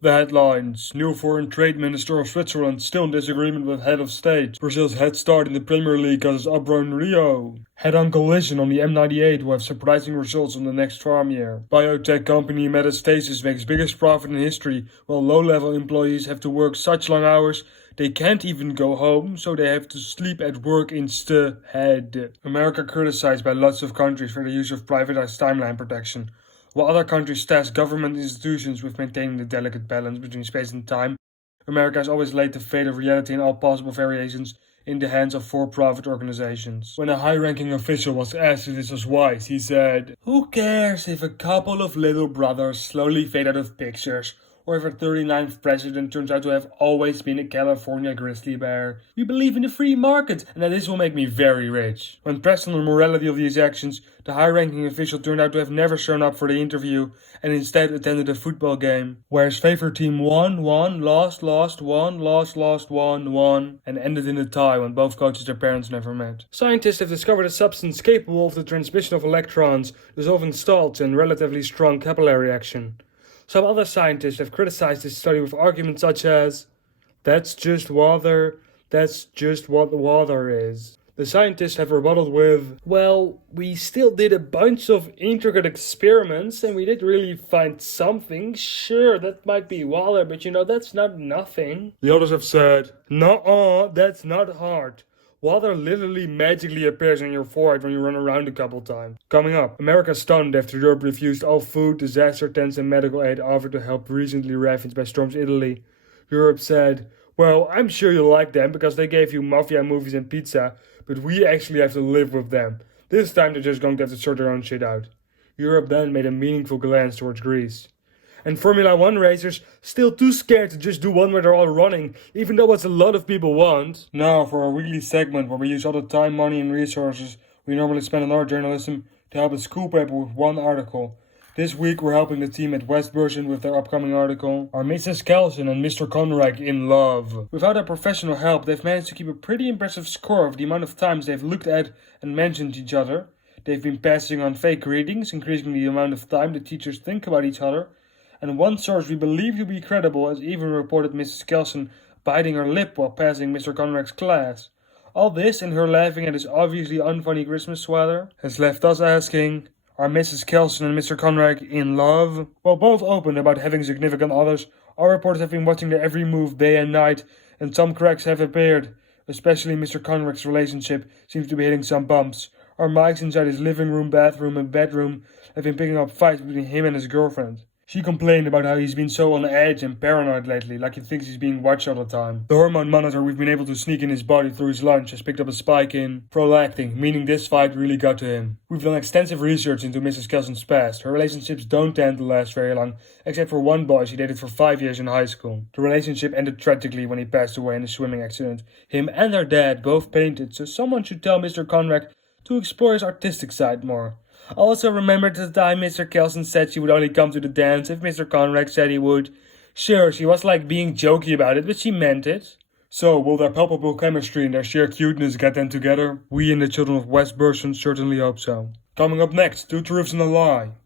The headlines: New Foreign Trade Minister of Switzerland still in disagreement with head of state. Brazil's head start in the Premier League causes uproar in Rio. Head-on collision on the M98 will have surprising results on the next farm year. Biotech company Metastasis makes biggest profit in history, while low-level employees have to work such long hours they can't even go home, so they have to sleep at work instead. America criticized by lots of countries for the use of privatized timeline protection. While other countries task government institutions with maintaining the delicate balance between space and time, America has always laid the fate of reality and all possible variations in the hands of for-profit organizations. When a high-ranking official was asked if this was wise, he said, "Who cares if a couple of little brothers slowly fade out of pictures, or if our 39th president turns out to have always been a California grizzly bear? We believe in the free market, and that this will make me very rich." When pressed on the morality of these actions, the high-ranking official turned out to have never shown up for the interview and instead attended a football game, where his favorite team won, lost, won, lost, won, and ended in a tie when both coaches their parents never met. Scientists have discovered a substance capable of the transmission of electrons, dissolving salts and relatively strong capillary action. Some other scientists have criticized this study with arguments such as, "That's just water, that's just what water is." The scientists have rebutted with, "Well, we still did a bunch of intricate experiments and we did really find something. Sure, that might be water, but that's not nothing." The others have said, "Nuh-uh, that's not hard. Water literally magically appears on your forehead when you run around a couple times." Coming up, America stunned after Europe refused all food, disaster tents and medical aid offered to help recently ravaged by storms Italy. Europe said, "Well, I'm sure you like them because they gave you mafia movies and pizza, but we actually have to live with them. This time they're just going to have to sort their own shit out." Europe then made a meaningful glance towards Greece. And Formula One racers still too scared to just do one where they're all running, even though it's a lot of people want. Now for a weekly segment where we use all the time, money and resources we normally spend on our journalism to help a school paper with one article. This week we're helping the team at West Bergen with their upcoming article, "Are Mrs. Kelson and Mr. Conrad in love?" Without our professional help, they've managed to keep a pretty impressive score of the amount of times they've looked at and mentioned each other. They've been passing on fake readings, increasing the amount of time the teachers think about each other. And one source we believe to be credible has even reported Mrs. Kelson biting her lip while passing Mr. Conrad's class. All this and her laughing at his obviously unfunny Christmas sweater has left us asking, are Mrs. Kelson and Mr. Conrad in love? While both open about having significant others, our reporters have been watching their every move day and night, and some cracks have appeared. Especially Mr. Conrad's relationship seems to be hitting some bumps. Our mics inside his living room, bathroom, and bedroom have been picking up fights between him and his girlfriend. She complained about how he's been so on edge and paranoid lately, like he thinks he's being watched all the time. The hormone monitor we've been able to sneak in his body through his lunch has picked up a spike in prolactin, meaning this fight really got to him. We've done extensive research into Mrs. Kelson's past. Her relationships don't tend to last very long, except for one boy she dated for 5 years in high school. The relationship ended tragically when he passed away in a swimming accident. Him and her dad both painted, so someone should tell Mr. Conrad to explore his artistic side more. Also remember the time Mr. Kelson said she would only come to the dance if Mr. Conrad said he would. Sure, she was like being jokey about it, but she meant it. So, will their palpable chemistry and their sheer cuteness get them together? We and the children of West Bergen certainly hope so. Coming up next, 2 truths and a lie.